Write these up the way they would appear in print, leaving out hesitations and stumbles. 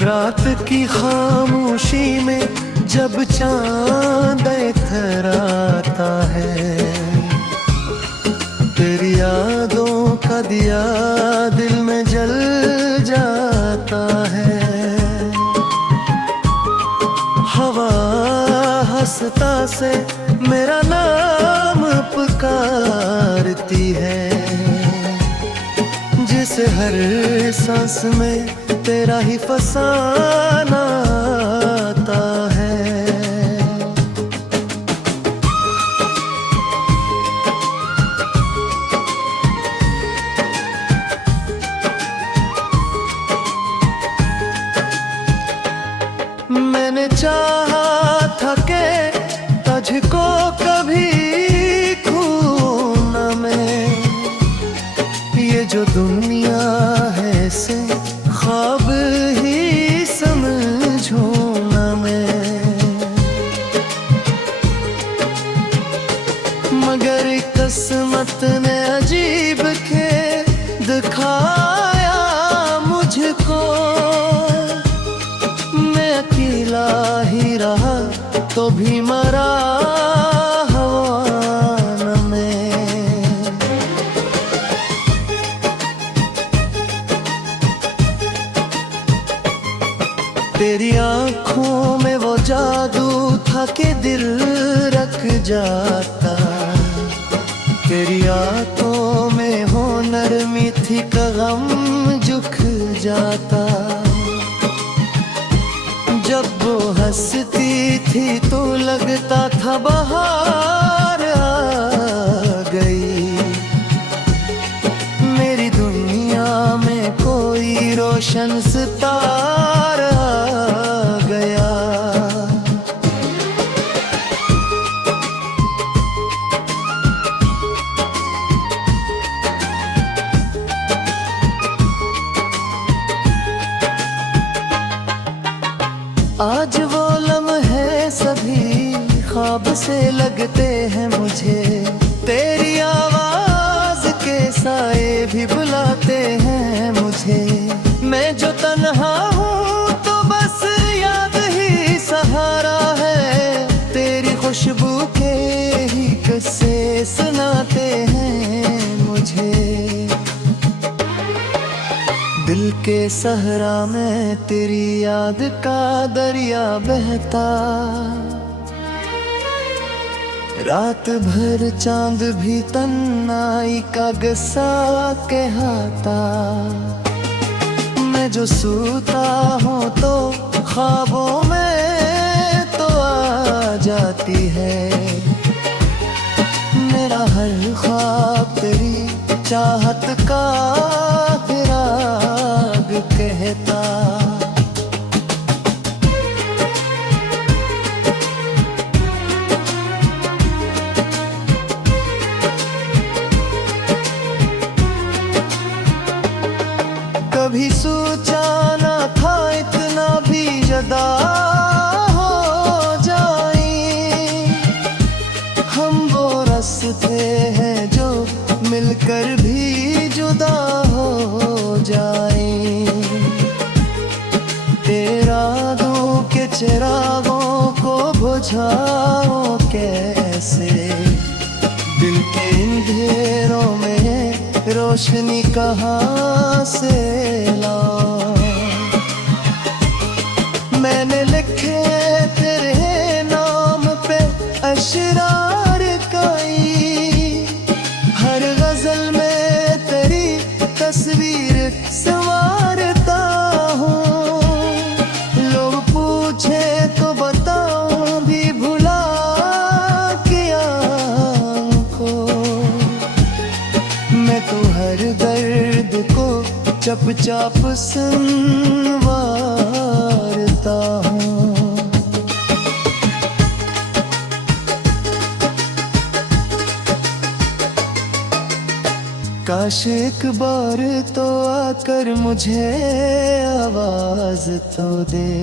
रात की खामोशी में जब चांद इतराता है, तेरी यादों का दिया दिल में जल जाता है। हवा हंसता से मेरा नाम पुकारती है, जिसे हर सांस में तेरा ही फसाना आता है। मैंने चाहा था कि तुझको कभी खो ना मैं, ये जो दुनिया है इसे ख्वाब ही समझो ना मैं। मगर किस्मत ने अजीब खेल दिखाया मुझको, मैं अकेला ही रहा तो भी मरा हवा में। तेरी आँखों में वो जादू था कि दिल रख जाता, तेरी आँखों में हो नरमी थी का गम झुक जाता। जब वो हंसती थी तो लगता था बाहर आ गई, मेरी दुनिया में कोई रोशन सितारा आ गया। आज वो लम्हे सभी ख्वाब से लगते हैं मुझे, तेरी आवाज के साए भी बुलाते हैं मुझे। मैं जो तन्हा हूँ तो बस याद ही सहारा है, तेरी खुशबू के ही किस्से सुनाते हैं मुझे। दिल के सहरा में तेरी याद का दरिया बहता, रात भर चांद भी तन्हाई का गस्सा कहता। मैं जो सूता हूँ तो ख्वाबों में तो आ जाती है, मेरा हर ख्वाब तेरी चाहत का फिराक कहता। कभी सोचा ना था इतना भी जुदा हो जाएं, हम वो रास्ते हैं जो मिलकर भी जुदा हो जाएं। तेरा दो के चिरागों को बुझाओ कैसे, दिल के अंधेरों में रोशनी कहाँ से लाऊं। मैंने लिखे तेरे नाम पे अशरार कई, हर गजल में तेरी तस्वीर संवारता हूँ। लोग पूछे तो बताऊं भी भुला किया को, मैं तो हर दर्द को चप चाप संवारता हूँ। काश एक बार तो आकर मुझे आवाज तो दे,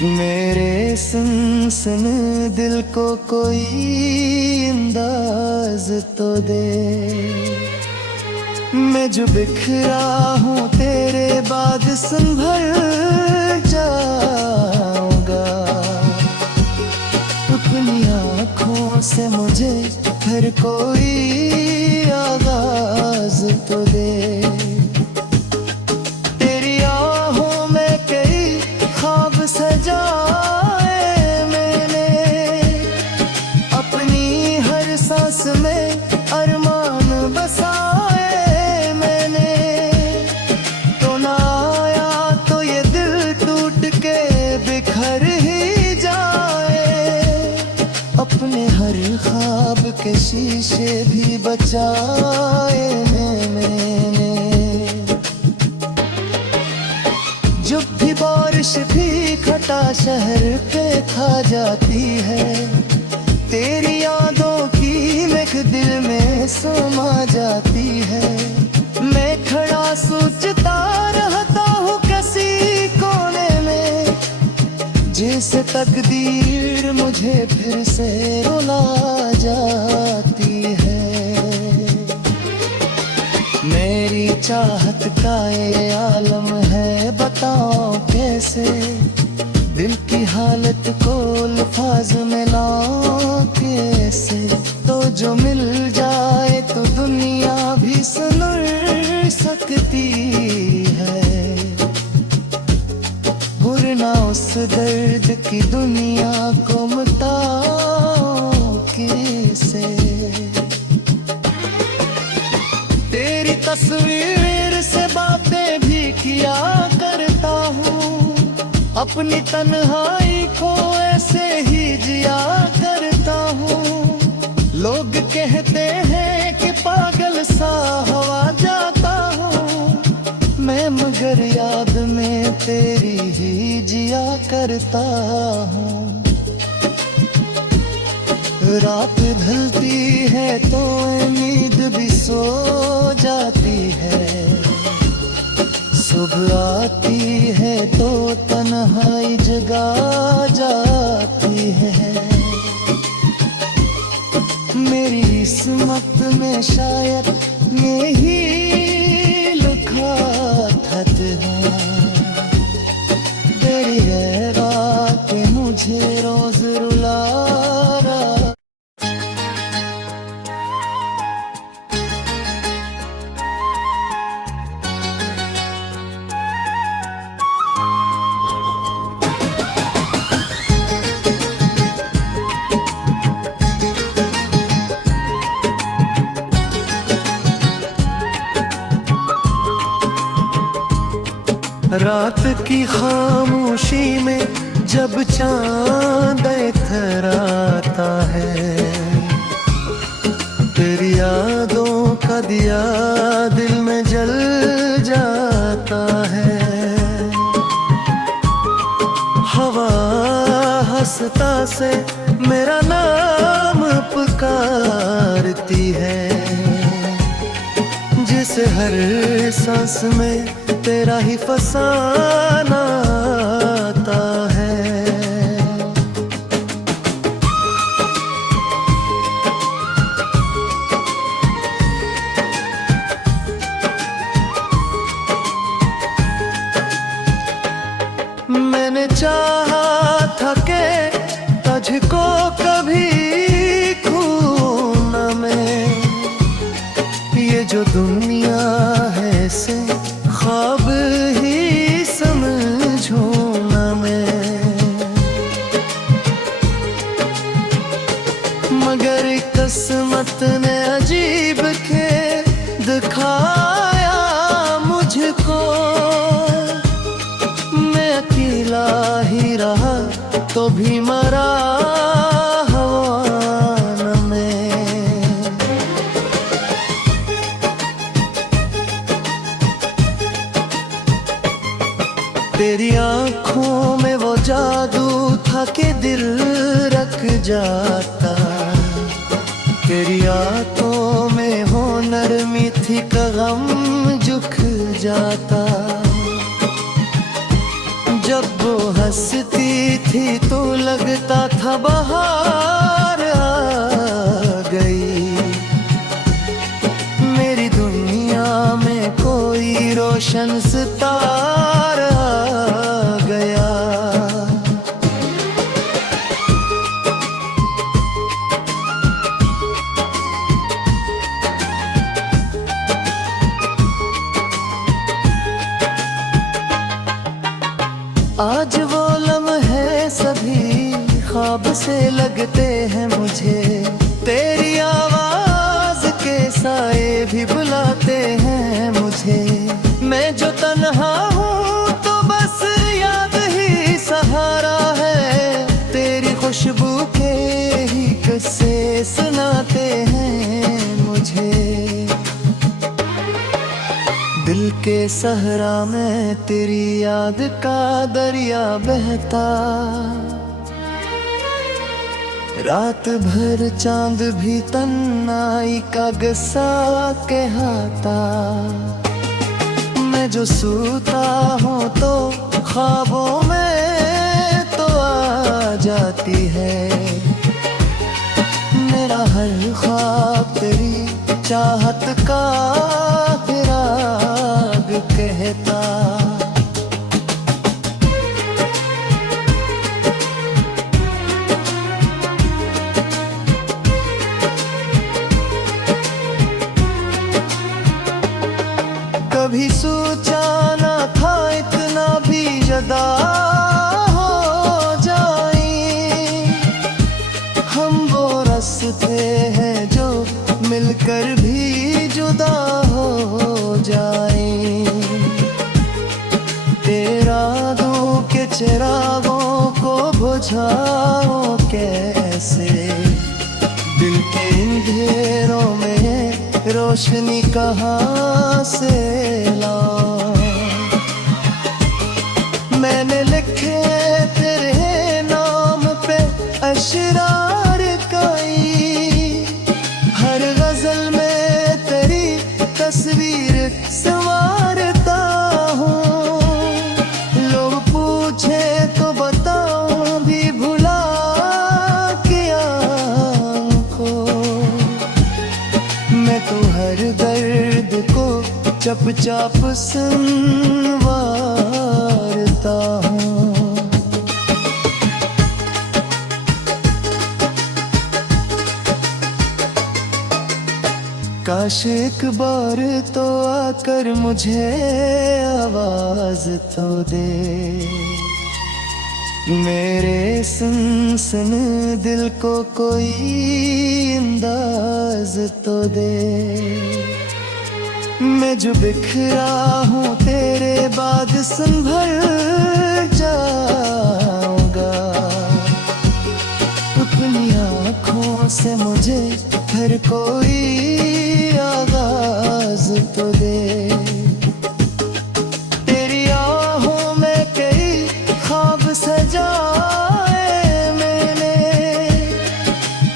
मेरे सुन दिल को कोई अंदाज तो दे। मैं जो बिखरा हूँ तेरे बाद संभल जाऊंगा। अपनी आँखों से मुझे फिर कोई आगाज तो दे। तेरी आहों में कई ख्वाब सजाए मैंने, अपनी हर सांस में अरमान बसाए मैंने। तो ना आया तो ये दिल टूट के बिखर ही जाए। अपने हर ख्वाब के शीशे भी बचाए मैंने। जब भी बारिश भी खटा शहर पे खा जाती है, तेरी यादों की महक दिल में समा जाती है। मैं खड़ा सोचता रहता हूँ किसी कोने में, जैसे तकदीर मुझे फिर से रुला जाती है। मेरी चाहत का ये आलम है, बताओ कैसे दिल की हालत को अल्फाज में लाऊं कैसे। तो जो मिल जाए तो दुनिया भी सुन सकती है, वरना उस दर्द की दुनिया को मिटाओ कैसे। तेरी तस्वीर से बातें भी किया करता हूँ, अपनी तन्हाई को ऐसे ही जिया करता हूँ। लोग कहते हैं कि पागल सा हवा जाता हूँ मैं, मगर याद में तेरी ही जिया करता हूँ। रात ढलती है तो नींद भी सो जाती है, सुबह आती है तो तन्हाई जगा जाती है। मेरी किस्मत में शायद यही लिखा था तेरी है बात मुझे रोज रुला रहा। रात की खामोशी में जब चांद इतराता है, तेरी यादों का दिया दिल में जल जाता है। हवा हंसता से मेरा नाम पुकारती है, जिसे हर सांस में तेरा ही फसाना आता है। मैंने चाहा था कि तुझको कभी खो न मैं, ये जो दुनिया है से ख्वाब ही समझूं ना मैं। मगर किस्मत ने अजीब के दिखाया मुझको, मैं अकेला ही रहा तो भी मरा तेरी आँखों में वो जादू था कि दिल रख जाता। तेरी आँखों में हो नरमी थी का गम झुक जाता। जब वो हंसती थी तो लगता था बाहर आ गई। मेरी दुनिया सुनाते हैं मुझे। दिल के सहरा में तेरी याद का दरिया बहता, रात भर चांद भी तन्हाई का गस्सा कहता। मैं जो सूता हूँ तो ख्वाबों में तो आ जाती है, मेरा हर ख्वाब तेरी चाहत का फिराग कहता। कभी सोचा ना था इतना भी जुदा हो जाए, हम वो रास्ते हैं जो मिलकर भी जुदा हो जाए। तेरा दो के चिरागों को बुझाओ कैसे, दिल के अंधेरों में रोशनी कहाँ से लाऊं। मैंने लिखे तेरे नाम पे अशरार कई, हर गजल में तेरी तस्वीर संवारता हूँ। लोग पूछे तो बताऊं भी भुला किया को, मैं तो हर दर्द को चुपचाप संवारता हूँ। काश एक बार तो आकर मुझे आवाज तो दे, मेरे सुनसन दिल को कोई अंदाज तो दे। मैं जो बिखरा हूँ तेरे बाद संभल जाऊंगा, अपनी आँखों से मुझे फिर कोई आगाज तो दे। तेरी आहों में कई ख्वाब सजाए मैंने,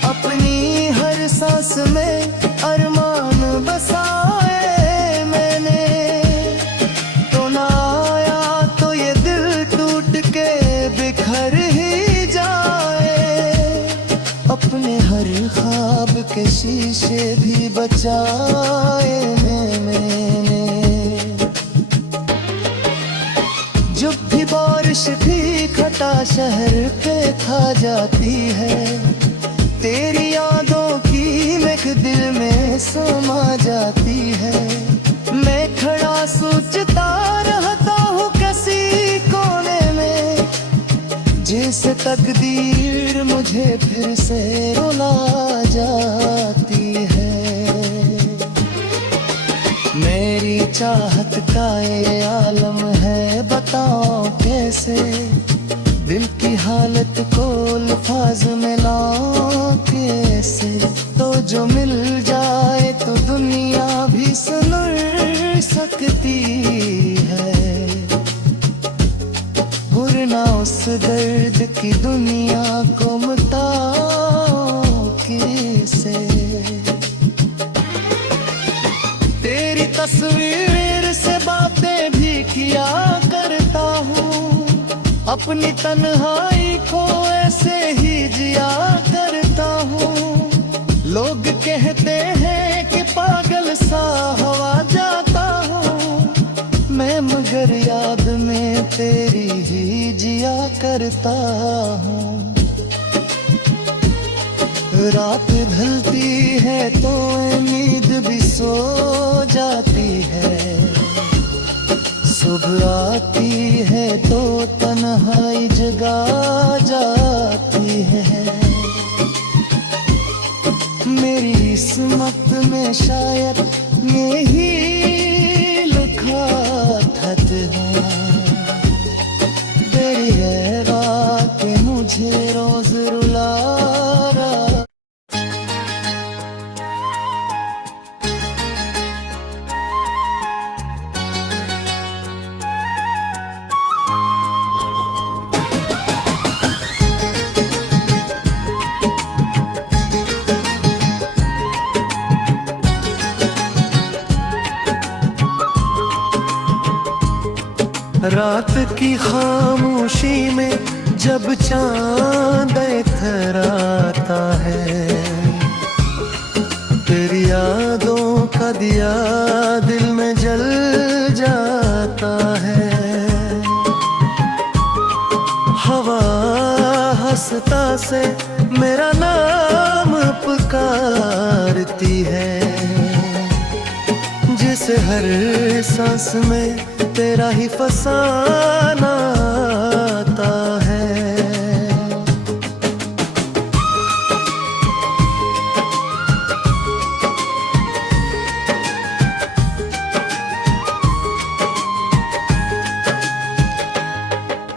अपनी हर सांस में अरमान बसाए मैंने। तो ना आया तो ये दिल टूट के बिखर ही जाए, अपने हर ख्वाब के शीशे भी बचाए मैंने। जब भी बारिश भी खटा शहर पे खा जाती है, तेरी यादों की महक दिल में समा जाती है। मैं खड़ा सोचता रहता हूँ किसी कोने में, जिस तकदीर मुझे फिर से रुला जाती है। मेरी चाहत का ये आलम है बताओ कैसे, दिल की हालत को अल्फाज में लाऊं कैसे। तो जो मिल जाए तो दुनिया भी सुन सकती है, वरना उस दर्द की दुनिया को मिटाऊं कैसे। तेरी तस्वीर से बातें भी किया करता हूँ, अपनी तन्हाई को ऐसे ही जिया करता हूँ। लोग कहते हैं कि पागल सा हवा जाता हूँ, मैं मगर याद में तेरी ही जिया करता हूँ। रात ढलती है तो नींद भी सो जाती है, सुबह आती है तो तन्हाई जगा जाती है। मेरी किस्मत में शायद यही लिखा था तेरी है बात मुझे रोज रुला रहा। रात की खामोशी में जब चांद इतराता है, तेरी यादों का दिया दिल में जल जाता है। हवा हंसता से मेरा नाम पुकारती है, जिसे हर सांस में तेरा ही फसाना आता है।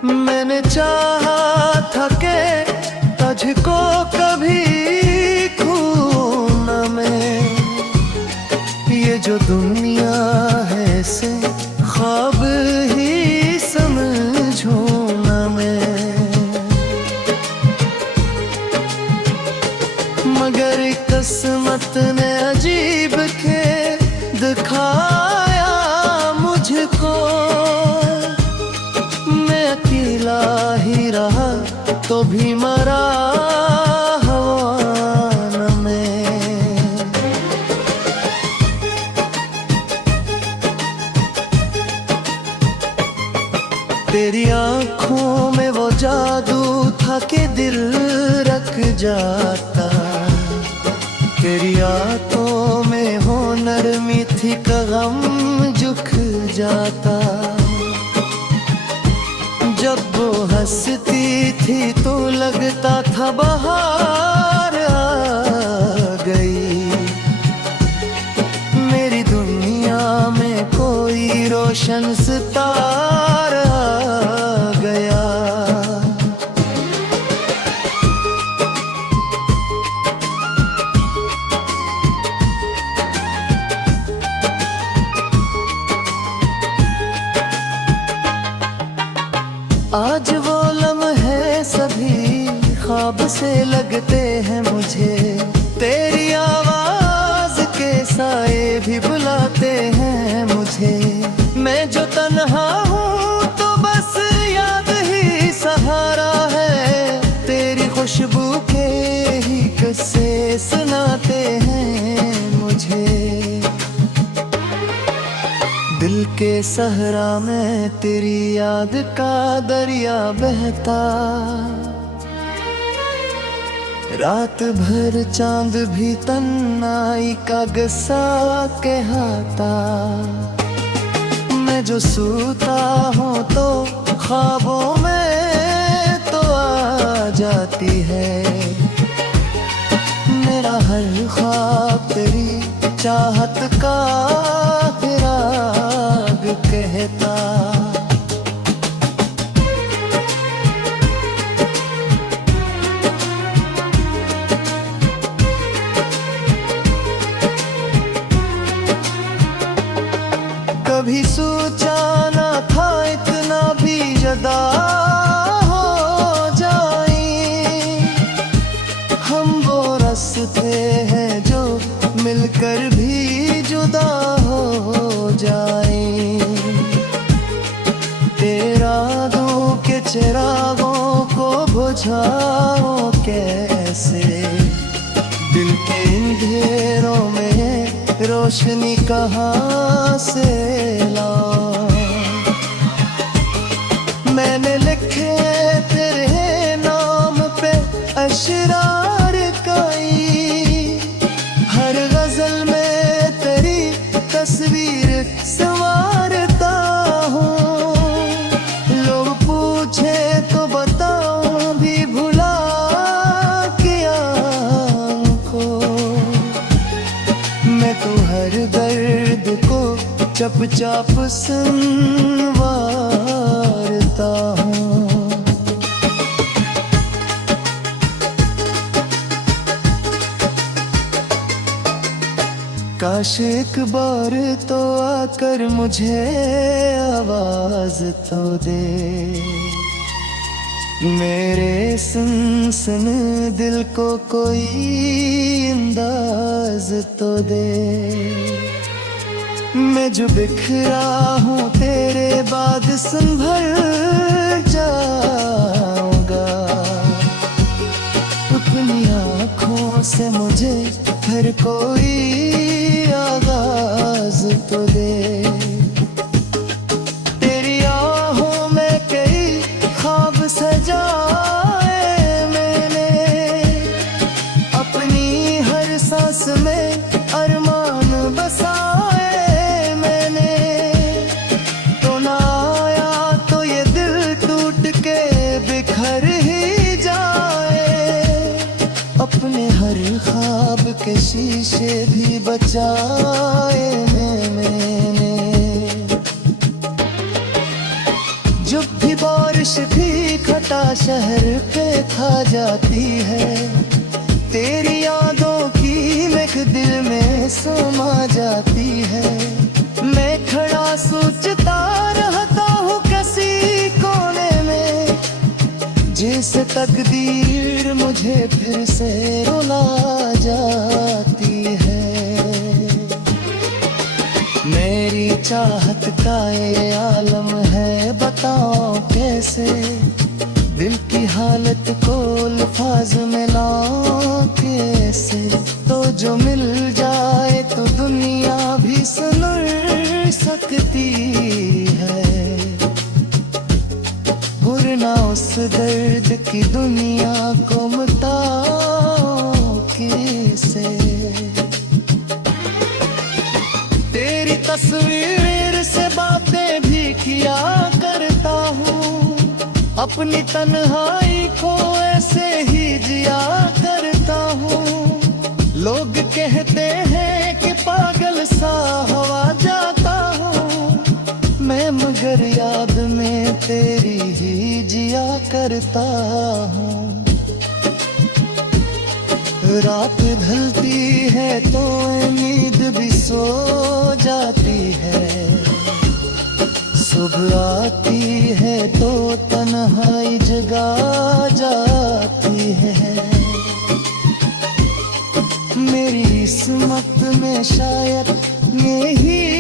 मैंने चाहा था कि तुझको कभी खो ना मैं, ये जो दुनिया है से ख्वाब ही समझूं ना मैं। मगर किस्मत ने अजीब खेल दिखाया मुझको, मैं अकेला ही रहा तो भी मरा हवा में। तेरी आँखों में वो जादू था कि दिल रख जाता, तेरी आँखों में हो नरमी थी का गम झुक जाता। जब वो हंसती थी तो लगता था बाहर आ गई, मेरी दुनिया में कोई रोशन सितारा आ गया। आज वो लम्हे सभी ख्वाब से लगते हैं मुझे, तेरी आवाज के साए भी बुलाते हैं मुझे। मैं जो तन्हा हूँ तो बस याद ही सहारा है, तेरी खुशबू के ही किस्से सुनाते हैं मुझे। दिल के सहरा में तेरी याद का दरिया बहता, रात भर चांद भी तन्हाई का गस्सा कहता। मैं जो सूता हूँ तो ख्वाबों में तो आ जाती है, मेरा हर ख्वाब तेरी चाहत का फिराग कहता। कभी सोचा ना था इतना भी जुदा हो जाएं, हम वो रास्ते हैं जो मिलकर भी जुदा हो जाएं। तेरा दो के चिरागों को बुझाओ कैसे, दिल के अंधेरों में रोशनी कहाँ से लाऊं। मैंने लिखे तेरे नाम पे अशरार कई, हर गजल में तेरी तस्वीर संवारता हूँ। लोग पूछे तो बताऊं भी भुला किया को, मैं तो हर दर्द को चुपचाप संवारता हूँ। काश एक बार तो आकर मुझे आवाज तो दे, मेरे सुन दिल को कोई अंदाज तो दे। मैं जो बिखरा हूँ तेरे बाद संभल जाऊंगा। अपनी आँखों से मुझे फिर कोई आगाज तो दे। तेरी आहों में कई ख्वाब सजाए मैंने, अपनी हर सांस में अरमान बसाए मैंने। तो ना आया तो ये दिल टूट के बिखर ही जाए। अपने हर ख्वाब के शीशे भी बचाए मैंने। जब भी बारिश भी खटा शहर पे खा जाती है, तेरी यादों की महक दिल में समा जाती है। मैं खड़ा सोचता रहता हूँ किसी कोने में, जैसे तकदीर मुझे फिर से रुला जाती है। मेरी चाहत का ये आलम है, बताओ कैसे दिल की हालत को अल्फाज में लाऊं कैसे। तो जो मिल जाए तो दुनिया भी सुन सकती है, वरना उस दर्द की दुनिया को मिटाऊं कैसे। तेरी तस्वीर से बातें भी किया करता हूँ, अपनी तन्हाई को ऐसे ही जिया करता हूँ। लोग कहते हैं कि पागल सा हवा जाता हूँ मैं, मगर याद में तेरी ही जिया करता हूँ। रात ढलती है तो नींद भी सो जाती है, सुबह आती है तो तन्हाई जगा जाती है। मेरी किस्मत में शायद यही